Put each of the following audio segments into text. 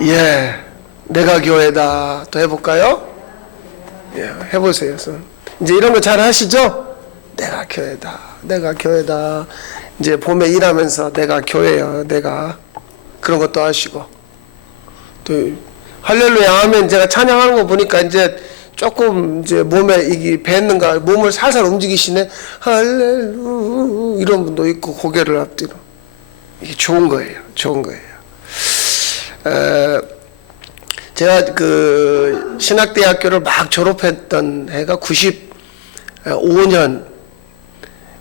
예, 내가 교회다. 또 해볼까요? 예, 해보세요. 이제 이런 거 잘 하시죠? 내가 교회다. 내가 교회다. 이제 봄에 일하면서 내가 교회요. 내가 그런 것도 하시고 또 할렐루야 하면 제가 찬양하는 거 보니까 이제 조금 이제 몸에 이게 뱉는가 몸을 살살 움직이시네. 할렐루 이런 분도 있고 고개를 앞뒤로 이게 좋은 거예요. 좋은 거예요. 제가 그 신학대학교를 막 졸업했던 해가 95년.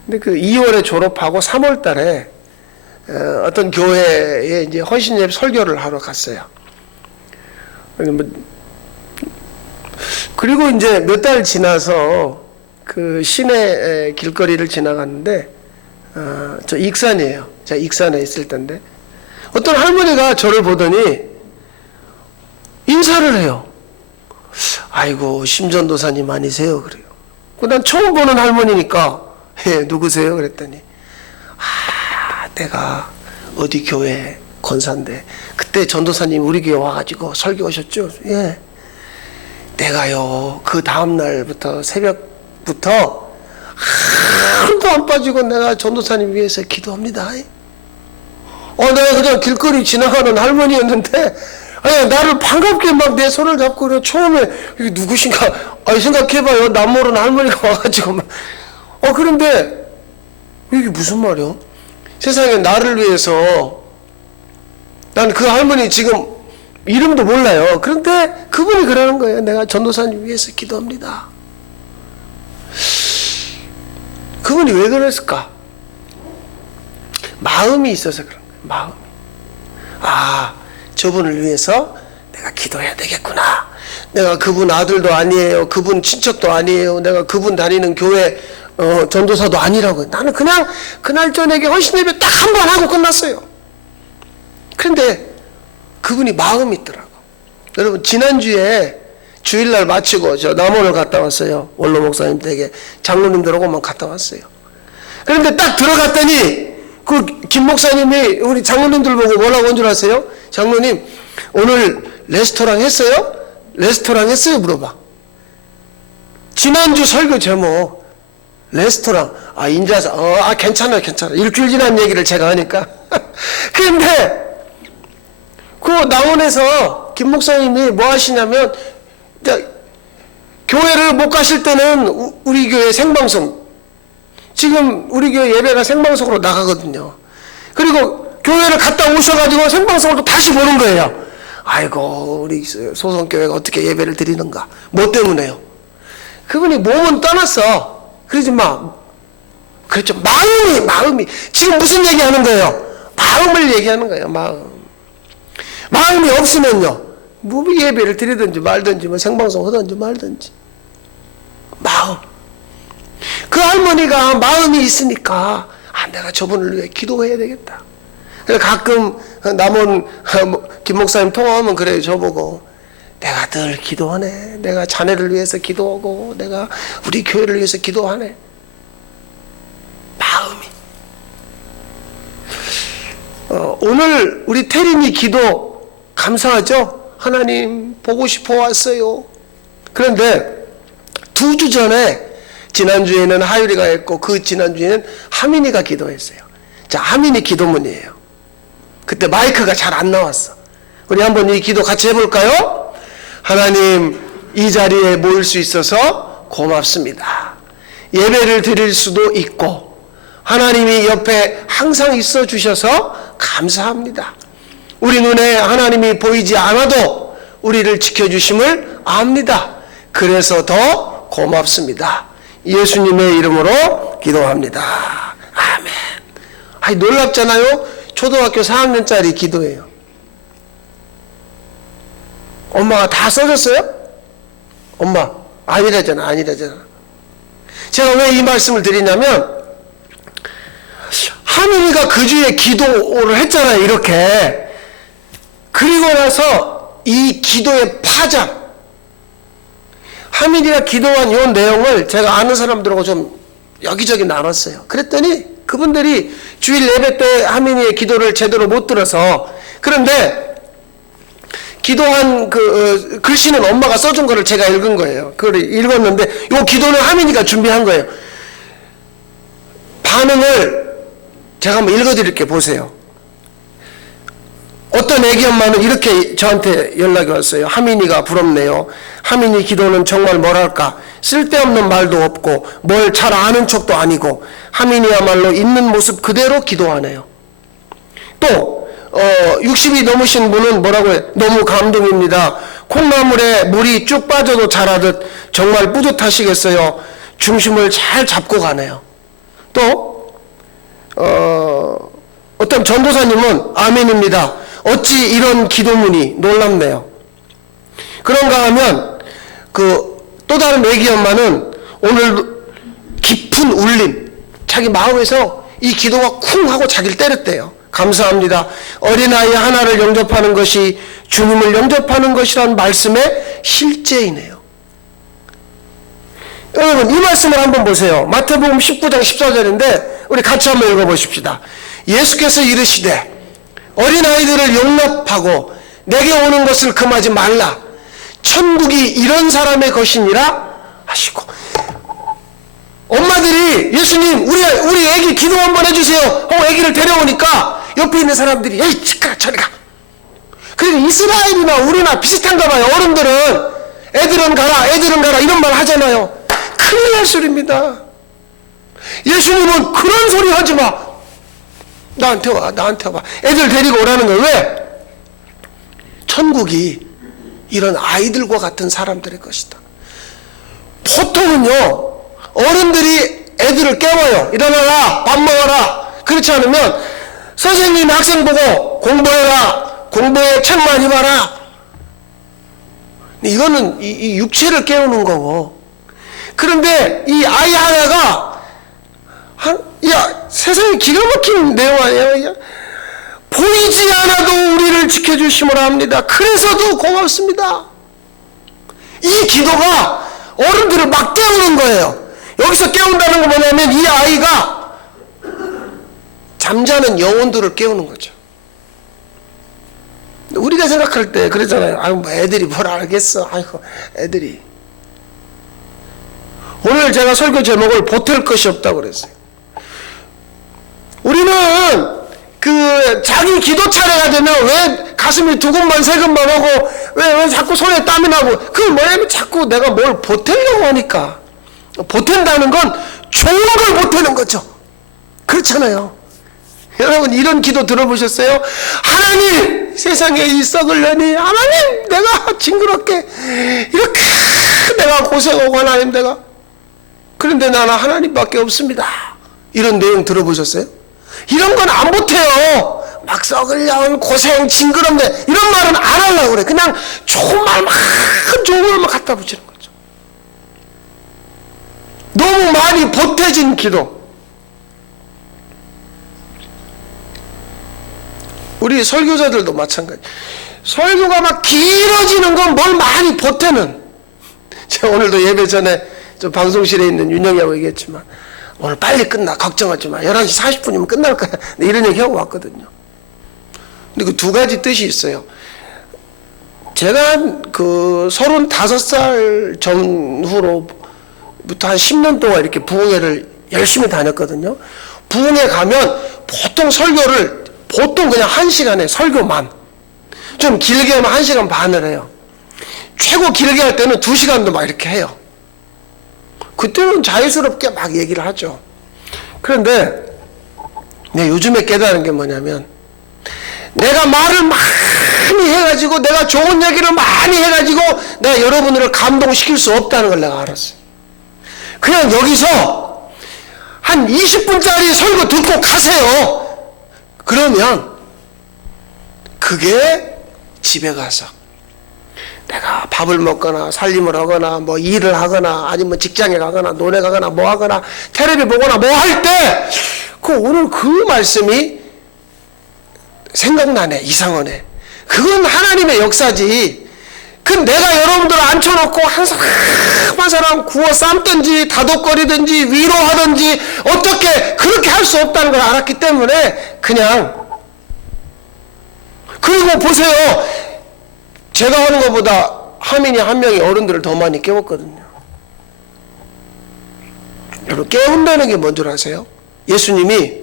근데 그 2월에 졸업하고 3월 달에 어떤 교회에 이제 헌신예배 설교를 하러 갔어요. 그리고 이제 몇 달 지나서 그 시내 길거리를 지나갔는데, 저 익산이에요. 제가 익산에 있을 때인데, 어떤 할머니가 저를 보더니 인사를 해요. 아이고, 심전도사님 아니세요? 그래요. 난 처음 보는 할머니니까, 예, 누구세요? 그랬더니, 내가 어디 교회 권사인데, 그때 전도사님 우리 교회 와가지고 설교 오셨죠? 예. 내가요, 그 다음날부터 새벽부터 하루도 안 빠지고 내가 전도사님 위해서 기도합니다. 내가 그냥 길거리 지나가는 할머니였는데, 나를 반갑게 막 내 손을 잡고, 그래. 처음에, 이게 누구신가? 생각해봐요. 남 모르는 할머니가 와가지고 막. 그런데, 이게 무슨 말이야? 세상에 나를 위해서, 난 그 할머니 지금 이름도 몰라요. 그런데 그분이 그러는 거예요. 내가 전도사님 위해서 기도합니다. 그분이 왜 그랬을까? 마음이 있어서 그런 거예요. 마음이. 저분을 위해서 내가 기도해야 되겠구나. 내가 그분 아들도 아니에요. 그분 친척도 아니에요. 내가 그분 다니는 교회 전도사도 아니라고요. 나는 그냥 그날 저녁에 헌신예배 딱 한 번 하고 끝났어요. 그런데 그분이 마음이 있더라고. 여러분, 지난주에 주일날 마치고 저 남원을 갔다 왔어요. 원로 목사님 댁에 장로님들하고만 갔다 왔어요. 그런데 딱 들어갔더니 그 김 목사님이 우리 장로님들 보고 뭐라고 한 줄 아세요? 장로님, 오늘 레스토랑 했어요? 레스토랑 했어요? 물어봐. 지난주 설교 제목 레스토랑. 인자사. 괜찮아요. 일주일 지난 얘기를 제가 하니까. 그런데 그 남원에서 김 목사님이 뭐 하시냐면, 교회를 못 가실 때는 우리 교회 생방송, 지금 우리 교회 예배가 생방송으로 나가거든요. 그리고 교회를 갔다 오셔가지고 생방송을 또 다시 보는 거예요. 아이고, 우리 소성교회가 어떻게 예배를 드리는가. 뭐 때문에요? 그분이 몸은 떠났어. 그러지 마. 그렇죠. 마음이. 지금 무슨 얘기 하는 거예요? 마음을 얘기하는 거예요. 마음이 없으면요, 뭐 예배를 드리든지 말든지, 뭐 생방송 하든지 말든지. 마음. 그 할머니가 마음이 있으니까, 내가 저분을 위해 기도해야 되겠다. 그래서 가끔 남원 김 목사님 통화하면 그래요. 저보고, 내가 늘 기도하네. 내가 자네를 위해서 기도하고, 내가 우리 교회를 위해서 기도하네. 마음이. 오늘 우리 태린이 기도 감사하죠? 하나님 보고 싶어 왔어요. 그런데 2주 전에, 지난주에는 하율이가 했고 그 지난주에는 하민이가 기도했어요. 자, 하민이 기도문이에요. 그때 마이크가 잘 안 나왔어. 우리 한번 이 기도 같이 해볼까요? 하나님, 이 자리에 모일 수 있어서 고맙습니다. 예배를 드릴 수도 있고 하나님이 옆에 항상 있어 주셔서 감사합니다. 우리 눈에 하나님이 보이지 않아도 우리를 지켜주심을 압니다. 그래서 더 고맙습니다. 예수님의 이름으로 기도합니다. 아멘. 놀랍잖아요. 초등학교 4학년짜리 기도예요. 엄마가 다 써줬어요? 엄마, 아니라잖아. 제가 왜 이 말씀을 드리냐면, 하민이가 그 주에 기도를 했잖아요. 이렇게. 그리고 나서 이 기도의 파장, 하민이가 기도한 이 내용을 제가 아는 사람들하고 좀 여기저기 나눴어요. 그랬더니 그분들이 주일 예배 때 하민이의 기도를 제대로 못 들어서, 그런데 기도한 글씨는 엄마가 써준 거를 제가 읽은 거예요. 그걸 읽었는데 이 기도는 하민이가 준비한 거예요. 반응을 제가 한번 읽어드릴게요. 보세요. 어떤 애기 엄마는 이렇게 저한테 연락이 왔어요. 하민이가 부럽네요. 하민이 기도는 정말 뭐랄까 쓸데없는 말도 없고 뭘 잘 아는 척도 아니고 하민이야말로 있는 모습 그대로 기도하네요. 또 60이 넘으신 분은 뭐라고 해요? 너무 감동입니다. 콩나물에 물이 쭉 빠져도 자라듯 정말 뿌듯하시겠어요. 중심을 잘 잡고 가네요. 또 어떤 전도사님은 아멘입니다. 어찌 이런 기도문이 놀랍네요. 그런가 하면 또 다른 애기 엄마는 오늘 깊은 울림, 자기 마음에서 이 기도가 쿵 하고 자기를 때렸대요. 감사합니다. 어린아이 하나를 영접하는 것이 주님을 영접하는 것이라는 말씀의 실제이네요. 여러분 이 말씀을 한번 보세요. 마태복음 19장 14절인데 우리 같이 한번 읽어보십시다. 예수께서 이르시되 어린아이들을 용납하고 내게 오는 것을 금하지 말라. 천국이 이런 사람의 것이니라 하시고. 엄마들이 예수님 우리 애기 기도 한번 해주세요 하고 애기를 데려오니까 옆에 있는 사람들이 에이 시끄러 저리 가. 그러니까 이스라엘이나 우리나 비슷한가 봐요. 어른들은 애들은 가라 이런 말 하잖아요. 큰일 날 소리입니다. 예수님은 그런 소리 하지 마. 나한테 와. 애들 데리고 오라는 거예요. 왜? 천국이 이런 아이들과 같은 사람들의 것이다. 보통은요 어른들이 애들을 깨워요. 일어나라 밥 먹어라. 그렇지 않으면 선생님 학생 보고 공부해라. 공부해 책 많이 봐라. 이거는 이 육체를 깨우는 거고. 그런데 이 아이 하나가 세상에 기가 막힌 내용 아니에요. 보이지 않아도 우리를 지켜주심으로 합니다. 그래서도 고맙습니다. 이 기도가 어른들을 막 깨우는 거예요. 여기서 깨운다는 건 뭐냐면 이 아이가 잠자는 영혼들을 깨우는 거죠. 우리가 생각할 때 그러잖아요. 아유 뭐 애들이 뭘 알겠어. 아이고 애들이. 오늘 제가 설교 제목을 보탤 것이 없다고 그랬어요. 우리는 자기 기도 차례가 되면 왜 가슴이 두근만 세근만 하고 왜 자꾸 손에 땀이 나고 그건 뭐냐면 자꾸 내가 뭘 보태려고 하니까. 보탠다는 건 좋은 걸 보태는 거죠. 그렇잖아요. 여러분 이런 기도 들어보셨어요? 하나님 세상에 이 썩으려니 하나님 내가 징그럽게 이렇게 내가 고생하고 하나님 내가 그런데 나는 하나님밖에 없습니다. 이런 내용 들어보셨어요? 이런 건 안 보태요. 막 썩으려는 고생 징그럽네 이런 말은 안 하려고 그래. 그냥 좋은 말만 갖다 붙이는 거죠. 너무 많이 보태진 기도. 우리 설교자들도 마찬가지. 설교가 막 길어지는 건 뭘 많이 보태는. 제가 오늘도 예배 전에 저 방송실에 있는 윤영이하고 얘기했지만 오늘 빨리 끝나 걱정하지 마. 11시 40분이면 끝날 거야. 이런 얘기하고 왔거든요. 근데 그 두 가지 뜻이 있어요. 제가 35살 전후로부터 한 10년 동안 이렇게 부흥회를 열심히 다녔거든요. 부흥회 가면 보통 설교를 보통 그냥 1시간에 설교만 좀 길게 하면 1시간 반을 해요. 최고 길게 할 때는 2시간도 막 이렇게 해요. 그때는 자유스럽게 막 얘기를 하죠. 그런데 요즘에 깨달은 게 뭐냐면 내가 말을 많이 해가지고 내가 좋은 얘기를 많이 해가지고 내가 여러분들을 감동시킬 수 없다는 걸 내가 알았어요. 그냥 여기서 한 20분짜리 설교 듣고 가세요. 그러면 그게 집에 가서 내가 밥을 먹거나 살림을 하거나 뭐 일을 하거나 아니면 직장에 가거나 노래 가거나 뭐 하거나 텔레비 보거나 뭐 할 때 오늘 그 말씀이 생각나네. 이상하네. 그건 하나님의 역사지. 그 내가 여러분들 앉혀놓고 한 사람 한 사람 구워 삶든지 다독거리든지 위로하든지 어떻게 그렇게 할 수 없다는 걸 알았기 때문에 그냥. 그리고 보세요. 제가 하는 것보다 하민이 한 명이 어른들을 더 많이 깨웠거든요. 여러분, 깨운다는 게 뭔 줄 아세요? 예수님이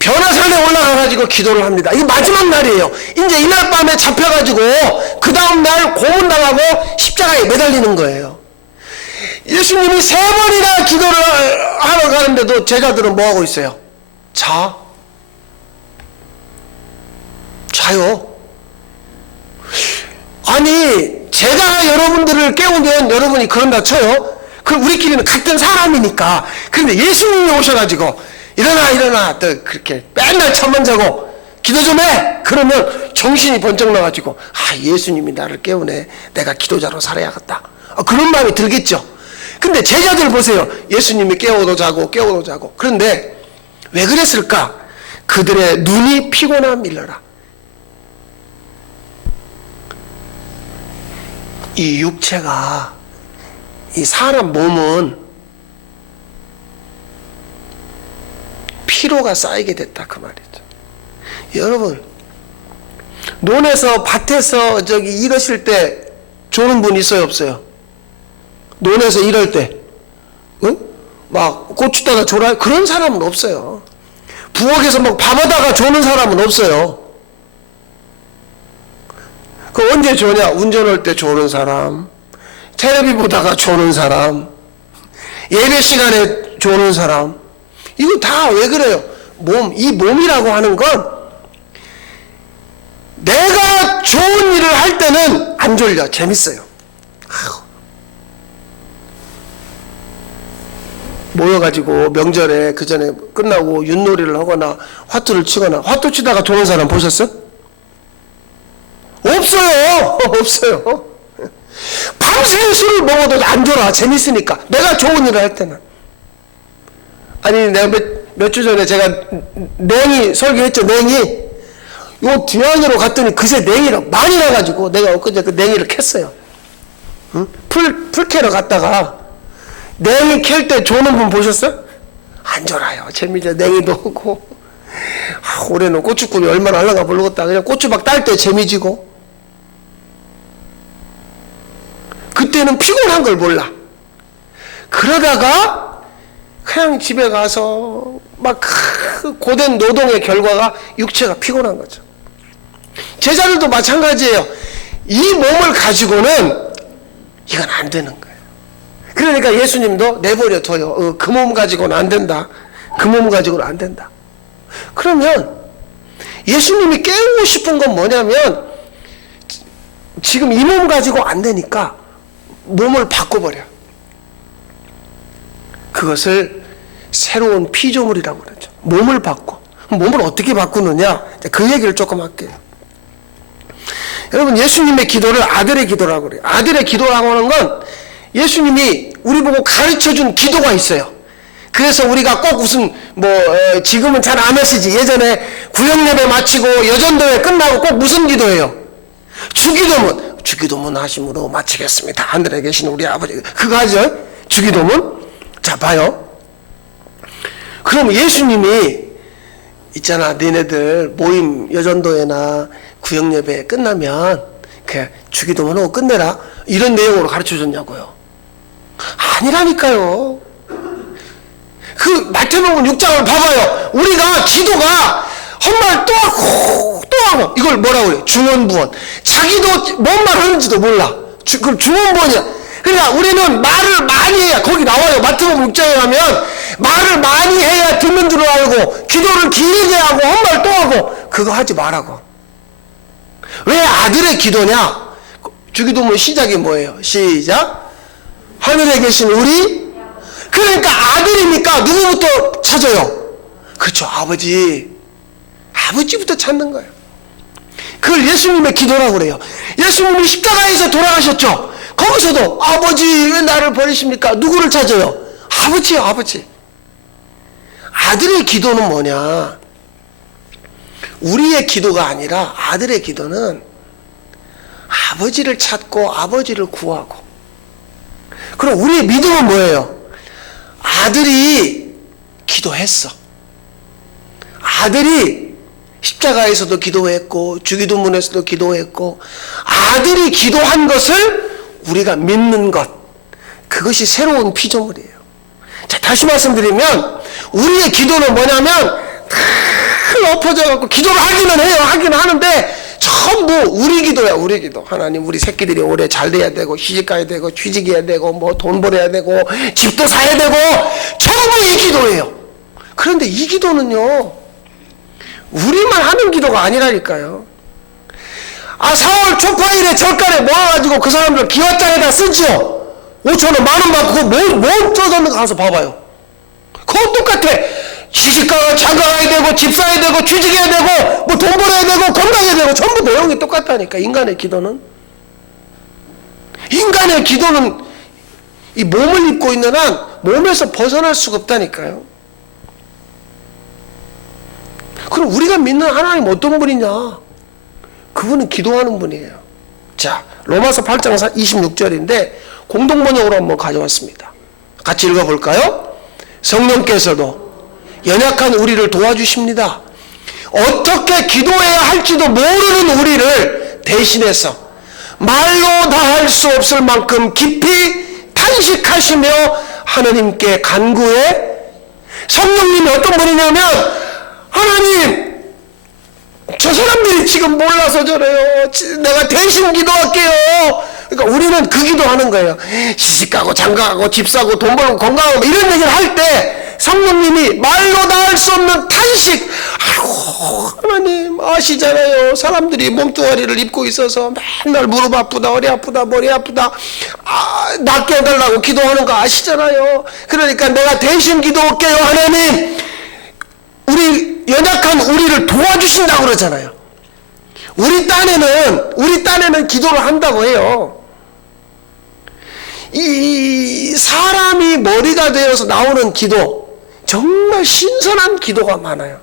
변화산에 올라가가지고 기도를 합니다. 이게 마지막 날이에요. 이제 이날 밤에 잡혀가지고 그 다음날 고문당하고 십자가에 매달리는 거예요. 예수님이 3번이나 기도를 하러 가는데도 제자들은 뭐하고 있어요? 자요. 아니, 제가 여러분들을 깨우면 여러분이 그런다 쳐요. 그럼 우리끼리는 같은 사람이니까. 그런데 예수님이 오셔가지고 일어나 또 그렇게 맨날 잠만 자고 기도 좀 해. 그러면 정신이 번쩍 나가지고 예수님이 나를 깨우네. 내가 기도자로 살아야겠다. 그런 마음이 들겠죠. 근데 제자들 보세요. 예수님이 깨워도 자고 그런데 왜 그랬을까? 그들의 눈이 피곤함이러라. 이 육체가, 이 사람 몸은 피로가 쌓이게 됐다 그 말이죠. 여러분, 논에서 밭에서 일하실 때 조는 분 있어요, 없어요? 논에서 일할 때 막 고추 따다 조라 그런 사람은 없어요. 부엌에서 막 밥하다가 조는 사람은 없어요. 그 언제 조냐? 운전할 때 조는 사람, 텔레비 보다가 조는 사람, 예배 시간에 조는 사람. 이거 다 왜 그래요? 이 몸이라고 하는 건 내가 좋은 일을 할 때는 안 졸려. 재밌어요. 모여가지고 명절에 그 전에 끝나고 윷놀이를 하거나 화투를 치거나, 화투 치다가 조는 사람 보셨어? 없어요. 없어요. 밤새 술을 먹어도 안 졸아. 재밌으니까. 내가 좋은 일을 할 때는. 아니, 내가 몇 주 전에 제가 냉이 설교했죠. 냉이. 요 뒤안으로 갔더니 그새 냉이가 많이 나가지고 내가 엊그제 그 냉이를 캤어요. 응? 풀 캐러 갔다가 냉이 캘 때 조는 분 보셨어요? 안 졸아요. 재미죠. 냉이도 오고. 올해는 고추꿀이 얼마나 하려가 모르겠다. 그냥 고추박 딸 때 재미지고. 그때는 피곤한 걸 몰라. 그러다가 그냥 집에 가서 막 고된 노동의 결과가 육체가 피곤한 거죠. 제자들도 마찬가지예요. 이 몸을 가지고는 이건 안 되는 거예요. 그러니까 예수님도 내버려 둬요. 그 몸 가지고는 안 된다. 그 몸 가지고는 안 된다. 그러면 예수님이 깨우고 싶은 건 뭐냐면 지금 이 몸 가지고 안 되니까 몸을 바꿔버려. 그것을 새로운 피조물이라고 그러죠. 몸을 바꿔. 몸을 어떻게 바꾸느냐? 그 얘기를 조금 할게요. 여러분, 예수님의 기도를 아들의 기도라고 그래요. 아들의 기도라고 하는 건 예수님이 우리 보고 가르쳐준 기도가 있어요. 그래서 우리가 꼭 무슨 지금은 잘 안 하시지. 예전에 구역예배 마치고 여전도회 끝나고 꼭 무슨 기도해요? 주기도문 하심으로 마치겠습니다. 하늘에 계신 우리 아버지. 그거 하죠? 주기도문? 자, 봐요. 그럼 예수님이 있잖아. 너네들 모임 여전도회나 구역예배 끝나면 그 주기도문하고 끝내라. 이런 내용으로 가르쳐줬냐고요. 아니라니까요. 그 마태복음 6장을 봐봐요. 우리가 기도가 헛말 또 하고 이걸 뭐라고 그래요? 중언부언. 자기도 뭔 말 하는지도 몰라. 그럼 중언부언이야. 그러니까 우리는 말을 많이 해야, 거기 나와요. 마태복음 6장에 가면 말을 많이 해야 듣는 줄 알고 기도를 길게 하고 헛말 또 하고 그거 하지 말라고. 왜 아들의 기도냐? 주기도문 시작이 뭐예요? 시작. 하늘에 계신 우리. 그러니까 아들이니까 누구부터 찾아요? 그렇죠. 아버지부터 찾는 거예요. 그걸 예수님의 기도라고 그래요. 예수님이 십자가에서 돌아가셨죠. 거기서도 아버지 왜 나를 버리십니까? 누구를 찾아요? 아버지요. 아버지. 아들의 기도는 뭐냐? 우리의 기도가 아니라 아들의 기도는 아버지를 찾고 아버지를 구하고. 그럼 우리의 믿음은 뭐예요? 아들이 기도했어. 아들이 십자가에서도 기도했고 주기도문에서도 기도했고 아들이 기도한 것을 우리가 믿는 것, 그것이 새로운 피조물이에요. 자, 다시 말씀드리면 우리의 기도는 뭐냐면 다 엎어져 갖고 기도를 하기는 해요. 하기는 하는데 전부 우리 기도야. 우리 기도. 하나님, 우리 새끼들이 올해 잘 돼야 되고 시집 가야 되고 취직해야 되고 뭐 돈 벌어야 되고 집도 사야 되고 전부 이 기도예요. 그런데 이 기도는요, 우리만 하는 기도가 아니라니까요. 4월 초파일에 절간에 모아가지고 그 사람들 기와장에다 쓰죠. 5천원, 만원 받고 뭘 써줬는가 가서 봐봐요. 그건 똑같아. 시집가야 장가가야 되고 집 사야 되고 취직해야 되고 뭐 돈 벌어야 되고 건강해야 되고 전부 내용이 똑같다니까. 인간의 기도는 이 몸을 입고 있는 한 몸에서 벗어날 수가 없다니까요. 그럼 우리가 믿는 하나님 어떤 분이냐? 그분은 기도하는 분이에요. 자, 로마서 8장 26절인데 공동번역으로 한번 가져왔습니다. 같이 읽어볼까요? 성령께서도 연약한 우리를 도와주십니다. 어떻게 기도해야 할지도 모르는 우리를 대신해서 말로 다 할 수 없을 만큼 깊이 탄식하시며 하나님께 간구해. 성령님이 어떤 분이냐면, 하나님, 저 사람들이 지금 몰라서 저래요. 내가 대신 기도할게요. 그러니까 우리는 그 기도하는 거예요. 시집가고 장가가고 집 사고 돈 벌고 건강하고 이런 얘기를 할 때 성령님이 말로 다 할 수 없는 탄식, 아이고 하나님 아시잖아요. 사람들이 몸뚱아리를 입고 있어서 맨날 무릎 아프다 허리 아프다 머리 아프다 낫게 해달라고 기도하는 거 아시잖아요. 그러니까 내가 대신 기도할게요. 하나님, 우리 연약한 우리를 도와주신다고 그러잖아요. 우리 딴에는 기도를 한다고 해요. 이 사람이 머리가 되어서 나오는 기도, 정말 신선한 기도가 많아요.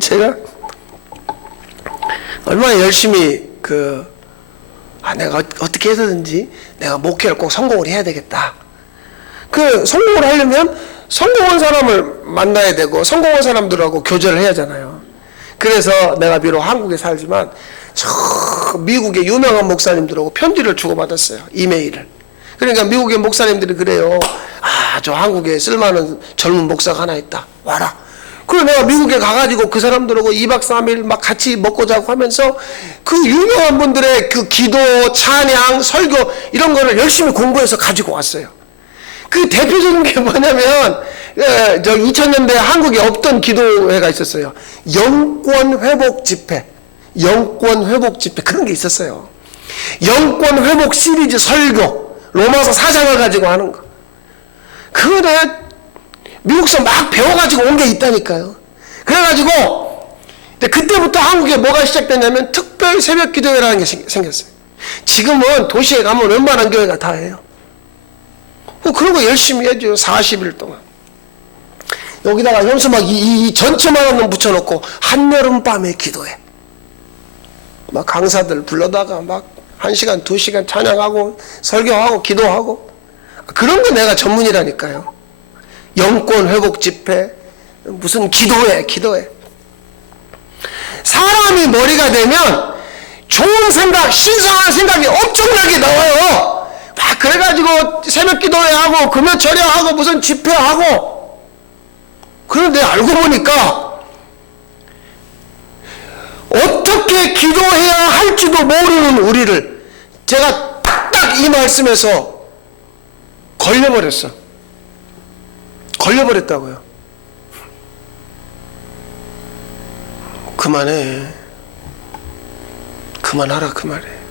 제가 얼마나 열심히 내가 어떻게 해서든지 내가 목회를 꼭 성공을 해야 되겠다. 성공을 하려면 성공한 사람을 만나야 되고 성공한 사람들하고 교제를 해야 하잖아요. 그래서 내가 비록 한국에 살지만 저 미국의 유명한 목사님들하고 편지를 주고받았어요. 이메일을. 그러니까 미국의 목사님들이 그래요. 저 한국에 쓸만한 젊은 목사가 하나 있다. 와라. 그래서 내가 미국에 가가지고 그 사람들하고 2박 3일 막 같이 먹고 자고 하면서 그 유명한 분들의 그 기도, 찬양, 설교 이런 거를 열심히 공부해서 가지고 왔어요. 그 대표적인 게 뭐냐면 2000년대에 한국에 없던 기도회가 있었어요. 영권 회복 집회 그런 게 있었어요. 영권 회복 시리즈 설교, 로마서 4장을 가지고 하는 거. 그거 내가 미국서 막 배워가지고 온 게 있다니까요. 그래가지고 그때부터 한국에 뭐가 시작됐냐면 특별 새벽 기도회라는 게 생겼어요. 지금은 도시에 가면 웬만한 교회가 다 해요. 그런 거 열심히 해줘요. 40일 동안. 여기다가 현수막 이 전체만 한번 붙여놓고 한여름밤에 기도해. 막 강사들 불러다가 막 1시간 2시간 찬양하고 설교하고 기도하고, 그런 거 내가 전문이라니까요. 영권 회복 집회, 무슨 기도회. 사람이 머리가 되면 좋은 생각, 신선한 생각이 엄청나게 나와요. 막 그래가지고 새벽 기도회하고 금요 철야하고 무슨 집회하고. 그런데 알고 보니까 어떻게 기도해야 할지도 모르는 우리를 제가 딱 이 말씀에서 걸려버렸다고요. 그만하라 그 말이에요.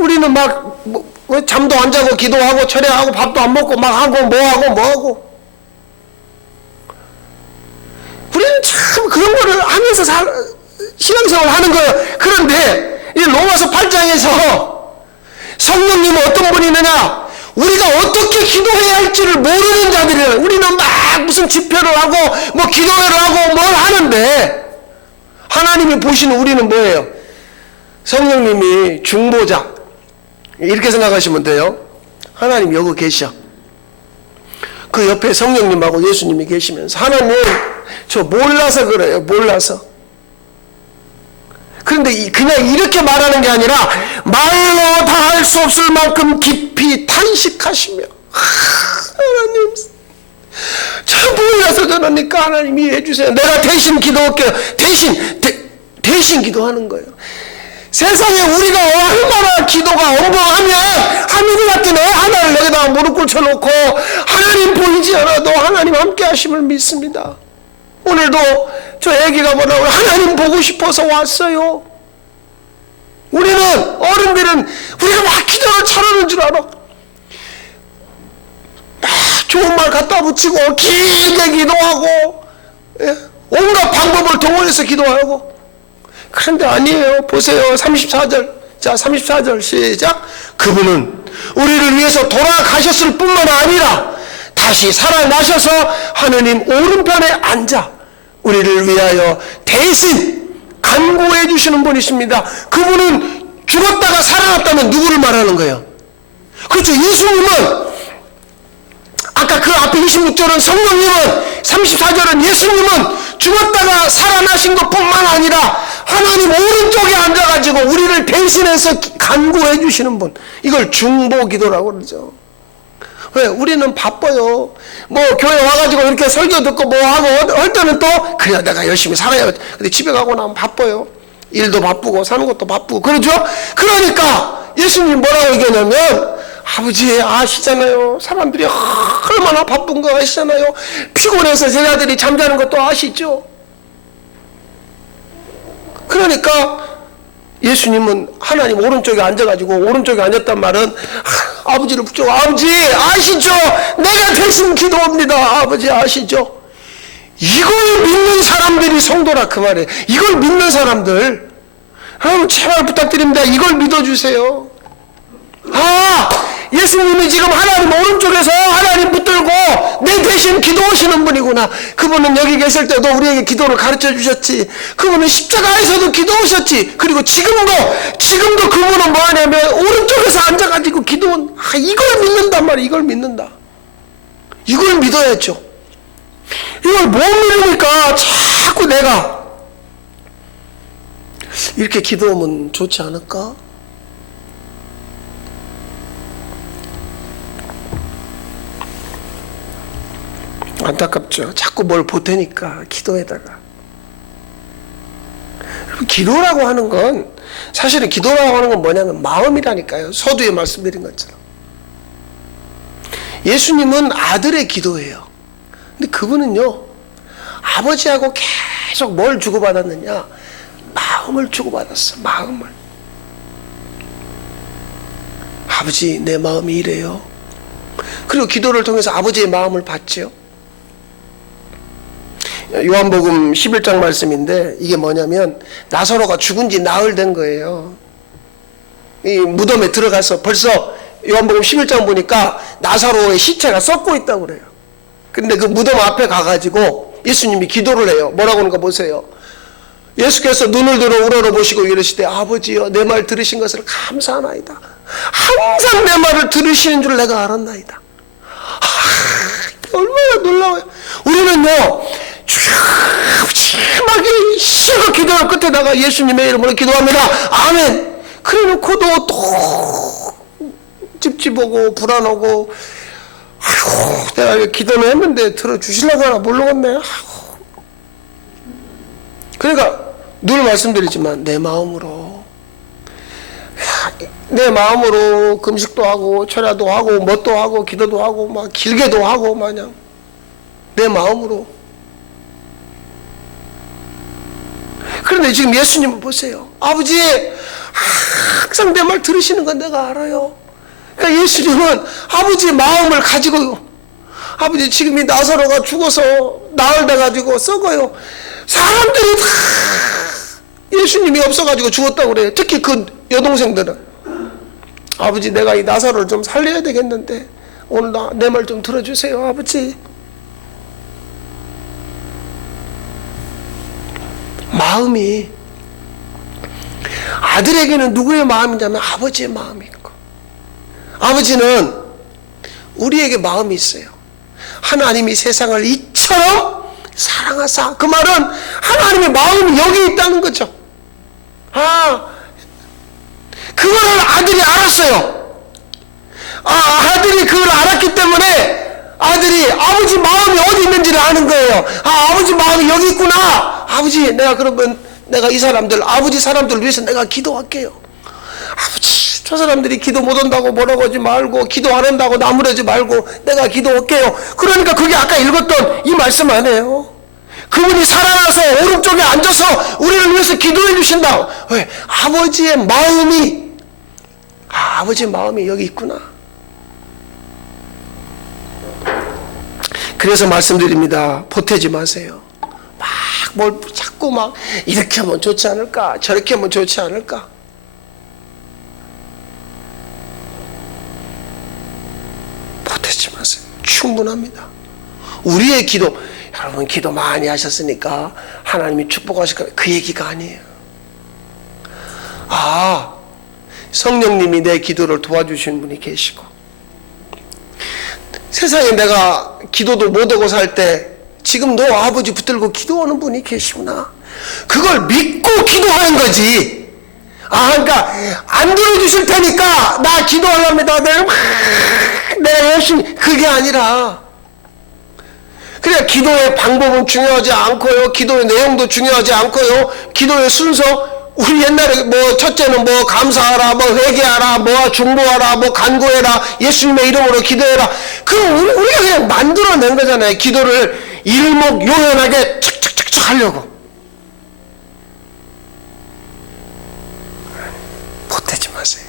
우리는 막 잠도 안 자고 기도하고 철야하고 밥도 안 먹고 막 하고 뭐하고 우리는 참 그런 거를 하면서 신앙생활을 하는 거예요. 그런데 이 로마서 8장에서 성령님은 어떤 분이느냐, 우리가 어떻게 기도해야 할지를 모르는 자들이에요. 우리는 막 무슨 집회를 하고 뭐 기도회를 하고 뭘 하는데, 하나님이 보시는 우리는 뭐예요? 성령님이 중보자, 이렇게 생각하시면 돼요. 하나님 여기 계셔. 그 옆에 성령님하고 예수님이 계시면서 하나님 저 몰라서 그래요. 몰라서. 그런데 그냥 이렇게 말하는 게 아니라 말로 다 할 수 없을 만큼 깊이 탄식하시며 하나님 저 몰라서 그러니까 하나님 이해해 주세요. 내가 대신 기도할게요. 대신 기도하는 거예요. 세상에 우리가 얼마나 기도가 엉엉하면 하늘이 같은 애 하나를 여기다가 무릎 꿇혀놓고 하나님 보이지 않아도 하나님 함께 하심을 믿습니다. 오늘도 저 애기가 뭐라고 하나님 보고 싶어서 왔어요. 우리는 어른들은 우리가 막 기도를 잘하는 줄 알아. 막 좋은 말 갖다 붙이고 길게 기도하고 온갖 방법을 동원해서 기도하고. 그런데 아니에요. 보세요. 34절. 자, 34절 시작. 그분은 우리를 위해서 돌아가셨을 뿐만 아니라 다시 살아나셔서 하느님 오른편에 앉아 우리를 위하여 대신 간구해 주시는 분이십니다. 그분은 죽었다가 살아났다면 누구를 말하는 거예요? 그렇죠. 예수님은 아까 그 앞에 26절은 성령님은 34절은 예수님은 죽었다가 살아나신 것뿐만 아니라 하나님 오른쪽에 앉아가지고 우리를 대신해서 간구해 주시는 분. 이걸 중보기도라고 그러죠. 왜? 우리는 바빠요. 뭐 교회 와가지고 이렇게 설교 듣고 뭐 하고 할 때는 또 그래 내가 열심히 살아야 돼. 근데 집에 가고 나면 바빠요. 일도 바쁘고 사는 것도 바쁘고 그러죠. 그러니까 예수님 뭐라고 얘기하냐면 아버지 아시잖아요. 사람들이 얼마나 바쁜 거 아시잖아요. 피곤해서 제자들이 잠자는 것도 아시죠. 그러니까 예수님은 하나님 오른쪽에 앉아가지고 오른쪽에 앉았단 말은 아버지를 붙잡고 아버지 아시죠? 내가 대신 기도합니다. 아버지 아시죠? 이걸 믿는 사람들이 성도라 그 말이에요. 이걸 믿는 사람들 여러분 제발 부탁드립니다. 이걸 믿어주세요. 예수님이 지금 하나님 오른쪽에서 하나님 붙들고 내 대신 기도하시는 분이구나. 그분은 여기 계실 때도 우리에게 기도를 가르쳐 주셨지. 그분은 십자가에서도 기도하셨지. 그리고 지금도 그분은 뭐 하냐면 오른쪽에서 앉아가지고 기도는 이걸 믿는단 말이야. 이걸 믿는다. 이걸 믿어야죠. 이걸 못 믿으니까 자꾸 내가 이렇게 기도하면 좋지 않을까? 안타깝죠. 자꾸 뭘 보태니까 기도에다가. 기도라고 하는 건 사실은 기도라고 하는 건 뭐냐면 마음이라니까요. 서두에 말씀드린 것처럼. 예수님은 아들의 기도예요. 근데 그분은요 아버지하고 계속 뭘 주고받았느냐? 마음을 주고받았어. 마음을. 아버지 내 마음이 이래요. 그리고 기도를 통해서 아버지의 마음을 받죠. 요한복음 11장 말씀인데 이게 뭐냐면 나사로가 죽은 지 나흘 된 거예요. 이 무덤에 들어가서 벌써 요한복음 11장 보니까 나사로의 시체가 썩고 있다고 그래요. 근데 그 무덤 앞에 가가지고 예수님이 기도를 해요. 뭐라고 하는가 보세요. 예수께서 눈을 들어 우러러보시고 이러시되 아버지여 내 말 들으신 것을 감사하나이다. 항상 내 말을 들으시는 줄 내가 알았나이다. 얼마나 놀라워요. 우리는요 심하게 심한 기도를 끝에다가 예수님의 이름으로 기도합니다. 아멘. 그래놓고도 또 찝찝하고 불안하고 아이고 내가 기도는 했는데 들어주시려고 하나 모르겠네. 그러니까 늘 말씀드리지만 내 마음으로 금식도 하고 철야도 하고 뭣도 하고 기도도 하고 막 길게도 하고 마냥 내 마음으로. 그런데 지금 예수님을 보세요. 아버지 항상 내 말 들으시는 건 내가 알아요. 그러니까 예수님은 아버지의 마음을 가지고 아버지 지금 이 나사로가 죽어서 나흘 돼가지고 썩어요. 사람들이 다 예수님이 없어가지고 죽었다고 그래요. 특히 그 여동생들은 아버지 내가 이 나사로를 좀 살려야 되겠는데 오늘 내 말 좀 들어주세요 아버지. 마음이 아들에게는 누구의 마음이냐면 아버지의 마음이 있고 아버지는 우리에게 마음이 있어요. 하나님이 세상을 이처럼 사랑하사. 그 말은 하나님의 마음이 여기 있다는 거죠. 그거를 아들이 알았어요. 아들이 그걸 알았기 때문에 아들이 아버지 마음이 어디 있는지를 아는 거예요. 아버지 마음이 여기 있구나. 아버지, 내가 그러면 내가 이 사람들, 아버지 사람들을 위해서 내가 기도할게요. 아버지, 저 사람들이 기도 못 한다고 뭐라고 하지 말고, 기도 안 한다고 나무라지 말고 내가 기도할게요. 그러니까 그게 아까 읽었던 이 말씀 아니에요. 그분이 살아나서 오른쪽에 앉아서 우리를 위해서 기도해 주신다. 왜? 아버지의 마음이, 아버지의 마음이 여기 있구나. 그래서 말씀드립니다. 보태지 마세요. 뭘 자꾸 막 이렇게 하면 좋지 않을까, 저렇게 하면 좋지 않을까. 보태지 마세요. 충분합니다. 우리의 기도, 여러분 기도 많이 하셨으니까 하나님이 축복하실 거예요. 그 얘기가 아니에요. 성령님이 내 기도를 도와주시는 분이 계시고, 세상에 내가 기도도 못하고 살 때 지금 너 아버지 붙들고 기도하는 분이 계시구나. 그걸 믿고 기도하는 거지. 그러니까 안 들어주실 테니까 나 기도하랍니다. 내가 열심히, 그게 아니라, 그래, 기도의 방법은 중요하지 않고요, 기도의 내용도 중요하지 않고요, 기도의 순서, 우리 옛날에 뭐 첫째는 뭐 감사하라, 뭐 회개하라, 뭐 중보하라, 뭐 간구해라, 예수님의 이름으로 기도해라. 그럼 우리가 그냥 만들어낸 거잖아요. 기도를 일목요연하게 척척척척 하려고. 보태지 마세요.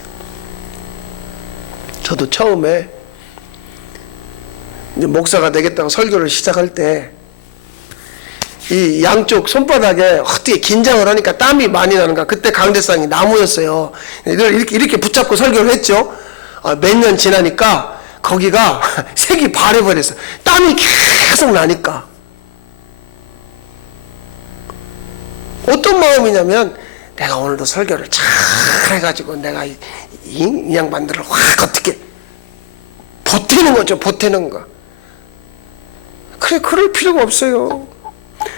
저도 처음에 이제 목사가 되겠다고 설교를 시작할 때 이 양쪽 손바닥에 어떻게 긴장을 하니까 땀이 많이 나는가. 그때 강대상이 나무였어요. 이렇게 붙잡고 설교를 했죠. 몇 년 지나니까 거기가 색이 바래버렸어. 땀이 계속 나니까. 어떤 마음이냐면, 내가 오늘도 설교를 잘 해가지고 내가 이 양반들을 확 어떻게 보태는 거죠. 보태는 거. 그래, 그럴 필요가 없어요.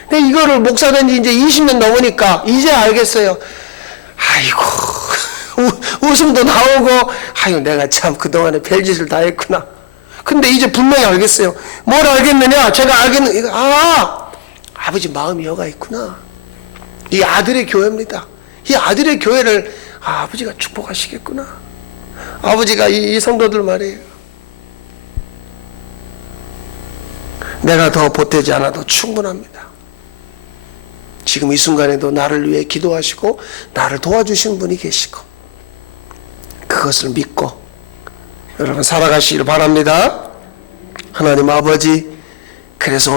근데 이거를 목사 된 지 이제 20년 넘으니까 이제 알겠어요. 아이고, 웃음도 나오고, 내가 참 그동안에 별짓을 다 했구나. 근데 이제 분명히 알겠어요. 뭘 알겠느냐? 제가 알겠는, 아버지 마음이 여가 있구나. 이 아들의 교회입니다. 이 아들의 교회를 아버지가 축복하시겠구나. 아버지가 이 성도들 말이에요. 내가 더 보태지 않아도 충분합니다. 지금 이 순간에도 나를 위해 기도하시고 나를 도와주시는 분이 계시고, 그것을 믿고 여러분 살아가시길 바랍니다. 하나님 아버지, 그래서